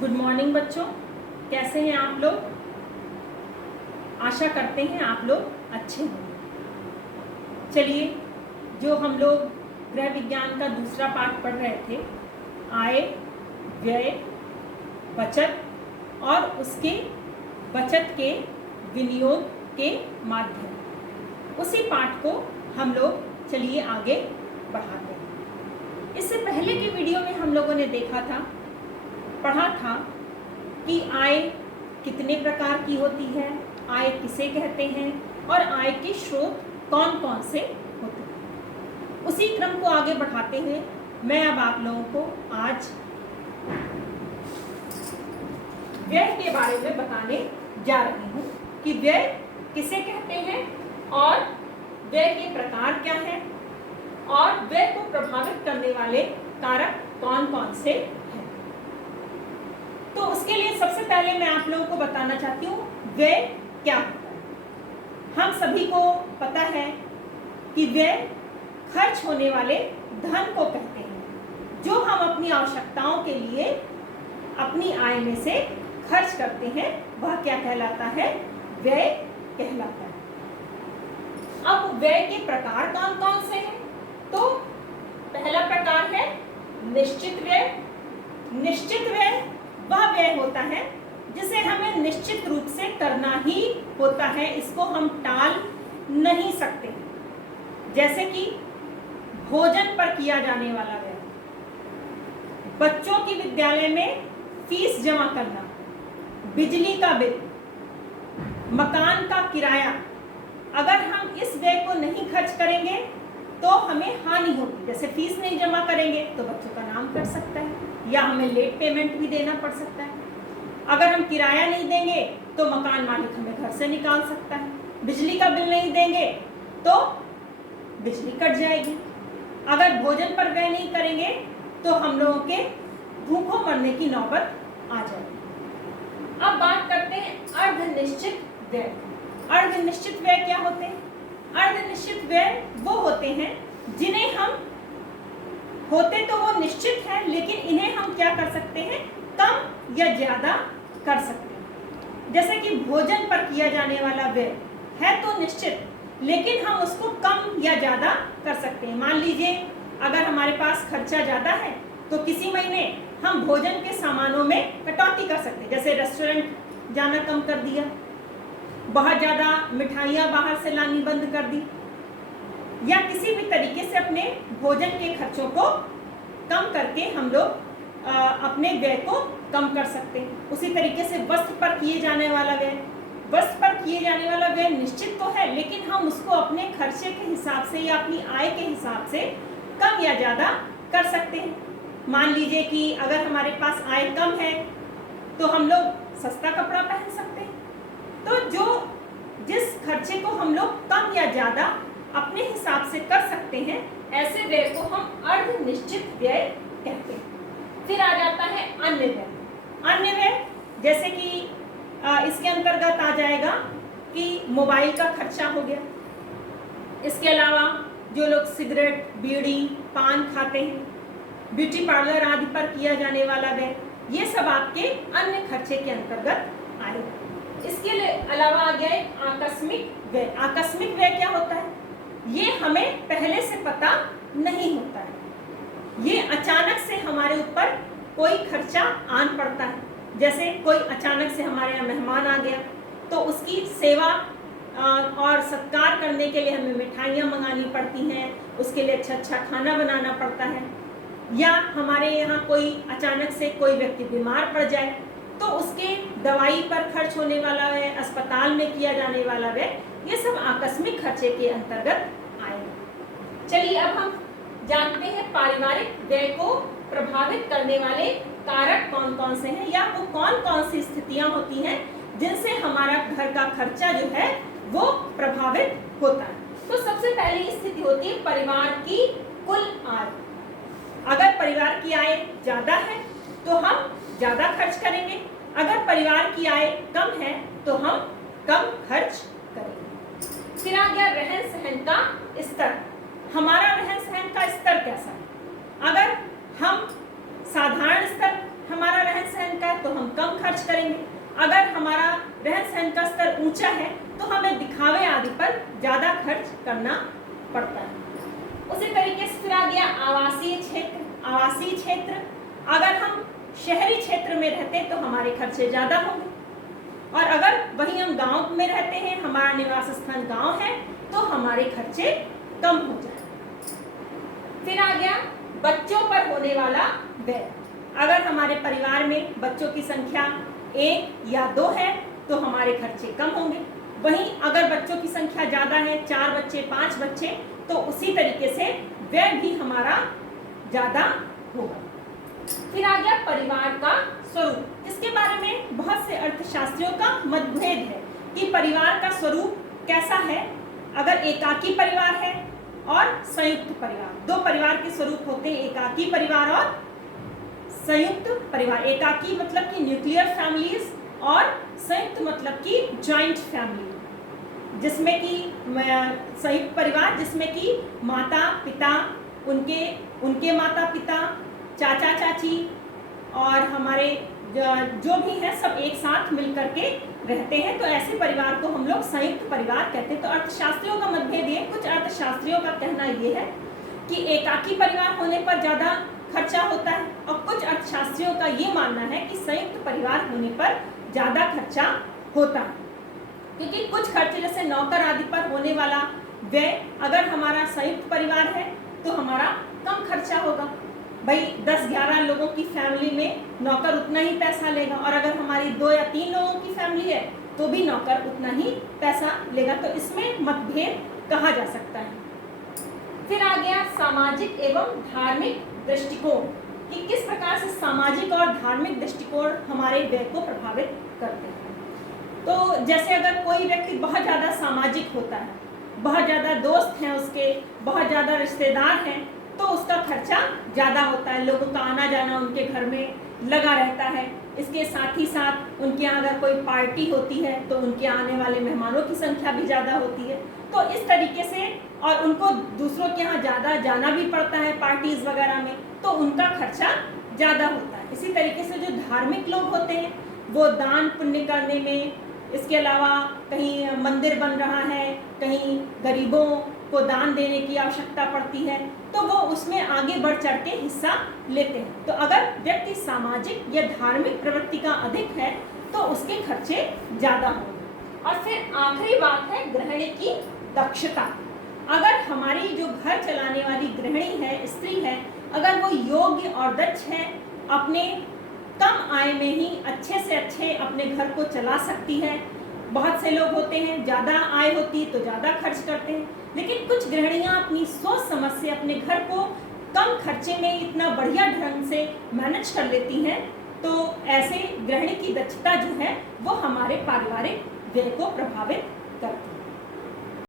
Good morning बच्चों, कैसे हैं आप लोग। आशा करते हैं आप लोग अच्छे होंगे। चलिए, जो हम लोग गृह विज्ञान का दूसरा पाठ पढ़ रहे थे, आय, व्यय, बचत और उसके बचत के विनियोग के माध्यम, उसी पाठ को हम लोग चलिए आगे बढ़ाते हैं। इससे पहले के वीडियो में हम लोगों ने देखा था, पढ़ा था कि आय कितने प्रकार की होती है, आय किसे कहते हैं और आय के स्रोत कौन कौन से होते हैं। उसी क्रम को आगे बढ़ाते हुए मैं अब आप लोगों को आज व्यय के बारे में बताने जा रही हूँ कि व्यय किसे कहते हैं और व्यय के प्रकार क्या हैं और व्यय को प्रभावित करने वाले कारक कौन कौन से हैं। तो उसके लिए सबसे पहले मैं आप लोगों को बताना चाहती हूँ व्यय क्या होता है। हम सभी को पता है कि व्यय खर्च होने वाले धन को कहते हैं, जो हम अपनी आवश्यकताओं के लिए अपनी आय में से खर्च करते हैं, वह क्या कहलाता है, व्यय कहलाता है। अब व्यय के प्रकार कौन कौन से हैं? तो पहला प्रकार है निश्चित व्यय। निश्चित व्यय वह व्यय होता है जिसे हमें निश्चित रूप से करना ही होता है, इसको हम टाल नहीं सकते। जैसे कि भोजन पर किया जाने वाला व्यय, बच्चों की विद्यालय में फीस जमा करना, बिजली का बिल, मकान का किराया। अगर हम इस व्यय को नहीं खर्च करेंगे तो हमें हानि होगी। जैसे फीस नहीं जमा करेंगे तो बच्चों का नाम कट सकता है या हमें लेट पेमेंट भी देना पड़ सकता है। अगर हम किराया नहीं देंगे तो मकान मालिक हमें घर से निकाल सकता है। बिजली का बिल नहीं देंगे तो बिजली कट जाएगी। अगर भोजन पर व्यय नहीं करेंगे तो हम लोगों के भूखों मरने की नौबत आ जाएगी। अब बात करते हैं अर्धनिश्चित व्यय। अर्धनिश्चित व्यय क्या होते हैं? अर्धनिश्चित व्यय वो होते हैं जिन्हें हम, होते तो वो निश्चित है लेकिन इन्हें हम क्या कर सकते हैं, कम या ज्यादा कर सकते हैं। जैसे कि भोजन पर किया जाने वाला व्यय है तो निश्चित, लेकिन हम उसको कम या ज्यादा कर सकते हैं। मान लीजिए अगर हमारे पास खर्चा ज्यादा है तो किसी महीने हम भोजन के सामानों में कटौती कर सकते हैं। जैसे रेस्टोरेंट जाना कम कर दिया, बहुत ज्यादा मिठाइयाँ बाहर से लानी बंद कर दी, या किसी भी तरीके से अपने भोजन के खर्चों को कम करके हम लोग अपने व्यय को कम कर सकते हैं। उसी तरीके से वस्त्र पर किए जाने वाला व्यय, वस्त्र पर किए जाने वाला व्यय निश्चित तो है लेकिन हम उसको अपने खर्चे के हिसाब से या अपनी आय के हिसाब से कम या ज़्यादा कर सकते हैं। मान लीजिए कि अगर हमारे पास आय कम है तो हम लोग सस्ता कपड़ा पहन सकते हैं। तो जो जिस खर्चे को हम लोग कम या ज़्यादा अपने हिसाब से कर सकते हैं, ऐसे व्यय को हम अर्धनिश्चित व्यय कहते हैं। फिर आ जाता है अन्य व्यय। अन्य व्यय जैसे कि इसके अंतर्गत आ जाएगा कि मोबाइल का खर्चा हो गया। इसके अलावा जो लोग सिगरेट, बीड़ी, पान खाते हैं, ब्यूटी पार्लर आदि पर किया जाने वाला व्यय, ये सब आपके अन्य खर्चे के अंतर्गत आएगा। इसके अलावा आ गया आकस्मिक व्यय। आकस्मिक व्यय क्या होता है? ये हमें पहले से पता नहीं होता है, ये अचानक से हमारे ऊपर कोई खर्चा आन पड़ता है। जैसे कोई अचानक से हमारे यहाँ मेहमान आ गया तो उसकी सेवा और सत्कार करने के लिए हमें मिठाइयाँ मंगानी पड़ती हैं, उसके लिए अच्छा अच्छा खाना बनाना पड़ता है। या हमारे यहाँ कोई अचानक से कोई व्यक्ति बीमार पड़ जाए तो उसके दवाई पर खर्च होने वाला है, अस्पताल में किया जाने वाला व्यय, ये सब आकस्मिक खर्चे के अंतर्गत आएगा। चलिए अब हम जानते हैं पारिवारिक व्यय को प्रभावित करने वाले कारक कौन कौन से हैं, या वो कौन कौन सी स्थितियां होती हैं जिनसे हमारा घर का खर्चा जो है वो प्रभावित होता है। तो सबसे पहली स्थिति होती है परिवार की कुल आय। अगर परिवार की आय ज्यादा है तो हम ज्यादा खर्च करेंगे, अगर परिवार की आय कम है तो हम कम खर्च करेंगे। फिर आ गया रहन सहन का स्तर। हमारा रहन सहन का स्तर कैसा है? अगर हम साधारण स्तर हमारा रहन सहन का तो हम कम खर्च करेंगे। अगर हमारा रहन सहन का स्तर ऊंचा है तो हमें दिखावे आदि पर ज़्यादा खर्च करना पड़ता है। उसी तरीके से फिर आ गया आवासीय क्षेत्र। आवासीय क्षेत्र, अगर हम शहरी क्षेत्र में रहते हैं तो हमारे खर्चे ज़्यादा होंगे, और अगर वहीं हम गांव में रहते हैं, हमारा निवास स्थान गांव है, तो हमारे खर्चे कम हो जाएंगे। फिर आ गया बच्चों पर होने वाला व्यय। अगर हमारे परिवार में बच्चों की संख्या 1 या 2 है तो हमारे खर्चे कम होंगे। वहीं अगर बच्चों की संख्या ज़्यादा है, 4 बच्चे, 5 बच्चे, तो उसी तरीके से व्यय भी हमारा ज़्यादा होगा। फिर आ गया परिवार का स्वरूप। इसके बारे में बहुत से अर्थशास्त्रियों का मतभेद है कि परिवार का स्वरूप कैसा है। अगर एकाकी परिवार है और संयुक्त परिवार, दो परिवार के स्वरूप होते हैं, एकाकी परिवार और संयुक्त परिवार। एकाकी मतलब कि न्यूक्लियर फैमिलीज, और संयुक्त मतलब कि जॉइंट फैमिली, जिसमें कि संयुक्त परिवार जिसमें कि माता पिता, उनके माता पिता, चाचा चाची और हमारे जो भी है सब एक साथ मिलकर के रहते हैं, तो ऐसे परिवार को हम लोग संयुक्त परिवार कहते हैं। तो अर्थशास्त्रियों का मतभेद ये, कुछ अर्थशास्त्रियों का कहना ये है कि एकाकी परिवार होने पर ज़्यादा खर्चा होता है, और कुछ अर्थशास्त्रियों का ये मानना है कि संयुक्त परिवार होने पर ज़्यादा खर्चा होता है। क्योंकि कुछ खर्चे जैसे नौकर आदि पर होने वाला व्यय, अगर हमारा संयुक्त परिवार है तो हमारा कम खर्चा होगा। भाई 10-11 लोगों की फैमिली में नौकर उतना ही पैसा लेगा, और अगर हमारी 2 या 3 लोगों की फैमिली है तो भी नौकर उतना ही पैसा लेगा। तो इसमें मतभेद कहा जा सकता है। फिर आ गया सामाजिक एवं धार्मिक दृष्टिकोण, कि किस प्रकार से सामाजिक और धार्मिक दृष्टिकोण हमारे व्यय को प्रभावित करते हैं। तो जैसे अगर कोई व्यक्ति बहुत ज़्यादा सामाजिक होता है, बहुत ज़्यादा दोस्त हैं उसके, बहुत ज़्यादा रिश्तेदार हैं, तो उसका खर्चा ज़्यादा होता है। लोगों का आना जाना उनके घर में लगा रहता है। इसके साथ ही साथ उनके यहाँ अगर कोई पार्टी होती है तो उनके आने वाले मेहमानों की संख्या भी ज़्यादा होती है। तो इस तरीके से, और उनको दूसरों के यहाँ ज़्यादा जाना भी पड़ता है पार्टीज़ वगैरह में, तो उनका खर्चा ज़्यादा होता है। इसी तरीके से जो धार्मिक लोग होते हैं वो दान पुण्य करने में, इसके अलावा कहीं मंदिर बन रहा है, कहीं गरीबों को दान देने की आवश्यकता पड़ती है, तो वो उसमें आगे बढ़ चढ़ के हिस्सा लेते हैं। तो अगर व्यक्ति सामाजिक या धार्मिक प्रवृत्ति का अधिक है तो उसके खर्चे ज़्यादा होंगे। और फिर आखिरी बात है गृहिणी की दक्षता। अगर हमारी जो घर चलाने वाली गृहिणी है, स्त्री है, अगर वो योग्य और दक्ष है, अपने कम आय में ही अच्छे से अच्छे अपने घर को चला सकती है। बहुत से लोग होते हैं ज़्यादा आय होती तो ज़्यादा खर्च करते हैं, लेकिन कुछ गृहिणियाँ अपनी सोच समझ से अपने घर को कम खर्चे में इतना बढ़िया ढंग से मैनेज कर लेती हैं। तो ऐसे गृहिणी की दक्षता जो है वो हमारे पारिवारिक व्यय को प्रभावित करती है।